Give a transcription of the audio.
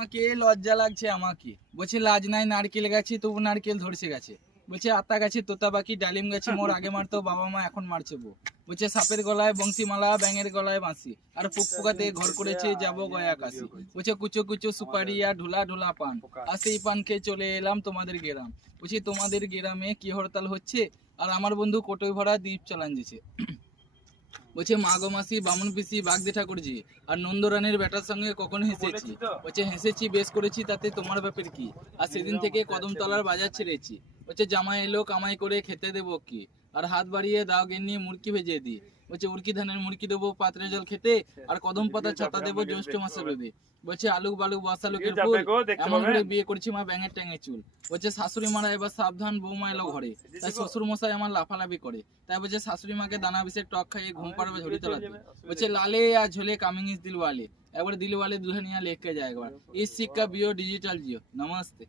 আমাকে লজ্জা লাগছে আমাকে। বলছে লাজ নাই নারকেল গাছে তবু নারকেল ধরছে গেছে। বলছে আতা গাছে তোতা পাখি ডালিম গাছে মোর আগে মারতো বাবা মা এখন মারছে বউ। বলছে সাপের গলায় বংশীমালা ব্যাঙের গলায় বাঁশি আর ফুকফুকাতে ঘর করেছে যাবো গয়া কাশি। বলছে কুচো কুচো সুপারি আর ঢোলা ঢোলা পান আর সেই পান খেয়ে চলে এলাম তোমাদের গ্রাম। বলছি তোমাদের গ্রামে কি হরতাল হচ্ছে আর আমার বন্ধু কোটোই ভরা দ্বীপ চালান দিছে। বলছে মা গো মাসি বামুন পিসি বাঘ দেখা করেছি আর নন্দরানের বেটার সঙ্গে কখন হেসেছি। বলছে হেসেছি বেশ করেছি তাতে তোমার ব্যাপার কি আর সেদিন থেকে কদমতলার বাজার ছেড়েছি। বলছে জামাই এলো কামাই করে খেতে দেবো কি আর হাত বাড়িয়ে দাও গেন্নি মুরকি ভেজে দি। বলছে উড়কি ধানের মুরকি দেবো পাত্রে জল খেতে আর কদম পাতা ছাতা দেবো জ্যৈষ্ঠ মাসে রোদে। বলছে আলু বালু বাসা লোকের ফুল এমন করে বিয়ে করেছি মা ব্যাঙের ট্যাঙে চুল। বলছে শাশুড়ি মারা এবার সাবধান বৌমা এলো ঘরে তাই শ্বশুর মশাই আমার লাফালাফি করে। তাই বলছে শাশুড়ি মাকে দানা বিষের টক খাইয়ে ঘুম পাড়াবে ঝুড়ি তোলাতে। বলছে লালে আর ঝোলে কামিং ইজ দিলওয়ালে একবার দিলওয়ালে দুल्हनिया लेके जाएगा। इस सिक्का बियो डिजिटल जियो। नमस्ते।